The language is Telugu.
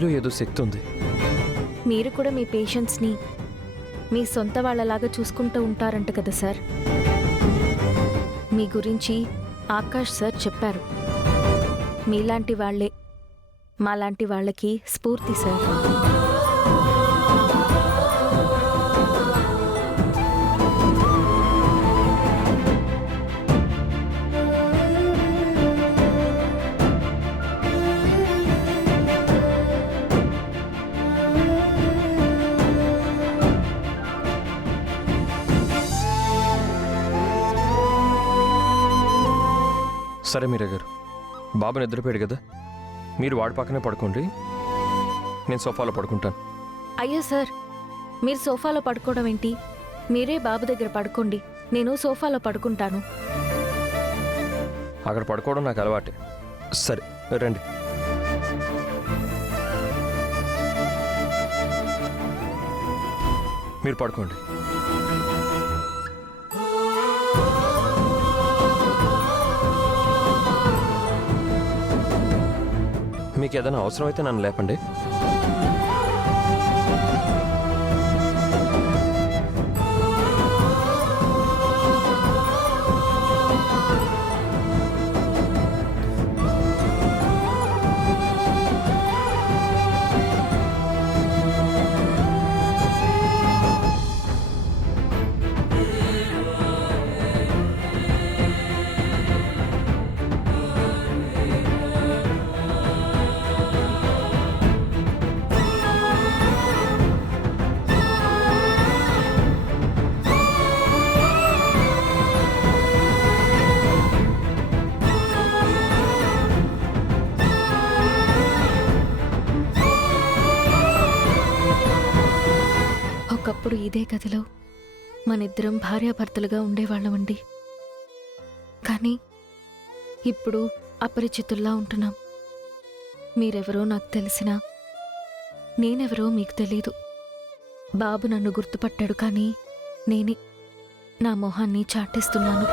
మీలో ఏదో శక్తి ఉంది. మీరు కూడా మీ పేషెంట్స్ని మీ సొంత వాళ్ళలాగా చూసుకుంటూ ఉంటారంట కదా సార్. మీ గురించి ఆకాష్ సార్ చెప్పారు. మీలాంటి వాళ్లే మాలాంటి వాళ్ళకి స్ఫూర్తి సార్. సరే మీరా గారు, బాబు నిద్రపోయాడు కదా, మీరు వాడి పక్కనే పడుకోండి, నేను సోఫాలో పడుకుంటాను. అయ్యో సార్, మీరు సోఫాలో పడుకోవడం ఏంటి? మీరే బాబు దగ్గర పడుకోండి, నేను సోఫాలో పడుకుంటాను. అక్కడ పడుకోవడం నాకు అలవాటే. సరే రండి. మీరు పడుకోండి. మీకు ఏదైనా అవసరమైతే నన్ను లేపండి. ఒకప్పుడు ఇదే గదిలో మనిద్దరం భార్యాభర్తలుగా ఉండేవాళ్ళమండి. కానీ ఇప్పుడు అపరిచితుల్లా ఉంటున్నాం. మీరెవరో నాకు తెలిసినా నేనెవరో మీకు తెలీదు. బాబు నన్ను గుర్తుపట్టాడు, కానీ నేనే నా మొహాన్ని చాటేస్తున్నాను.